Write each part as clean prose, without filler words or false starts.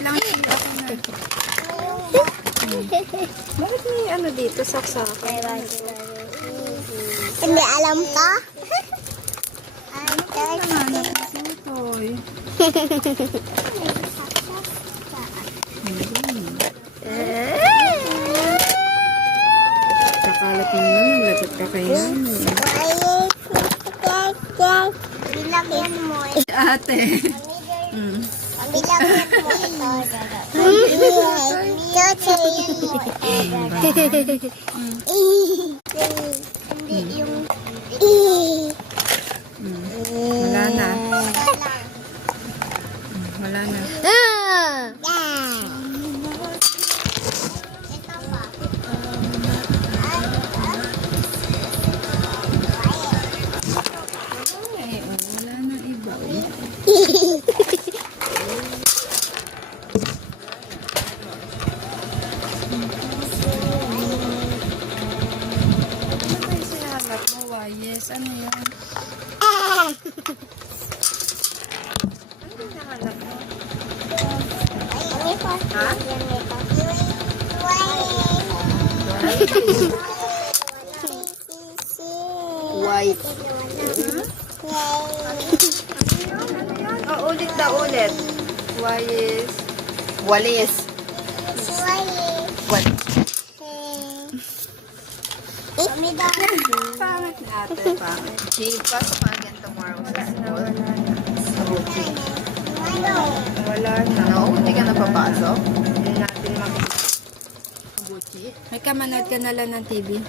lang. Bakit may ano dito? Saksakan. Hindi alam ka? Toy. Kakalat mo naman. Lagot ka kayo. Bilagyan mo Ate. bilagyan mo hindi yung Wala na. Wala na. Wala na iba. Hanap mo, Wayes. Ano yan? Ano yung nahanap mo? Ha? White. Oh, ulit na ulit. Wayes. Walis. What? Pangit na ate, pangit. She pasok again tomorrow sa school. Wala na. No, hindi ka na papasok. Hindi natin makikita. Gucci. May kamanood ka na lang ng TV.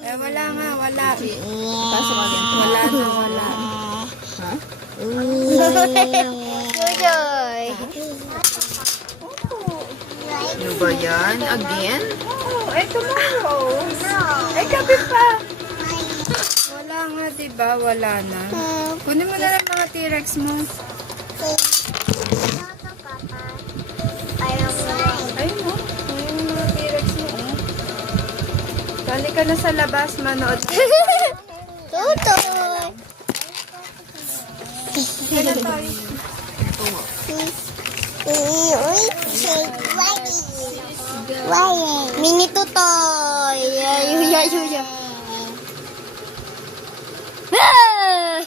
Eh, wala nga, wala. Pasok again tomorrow. Wala na, wala. Ha? Jojoy. Ano ba yan? Again? Oh, eh, tomorrow. Eh, gabi pa. Wala nga, diba? Wala na. Kunin mo na lang mga T-Rex mo. Ayun mo. Kunin mo mga T-Rex mo. Oh. Balik ka na sa labas, manood. Tutoy. Kaya na tayo. Mini tutoy. Yuya. Ah!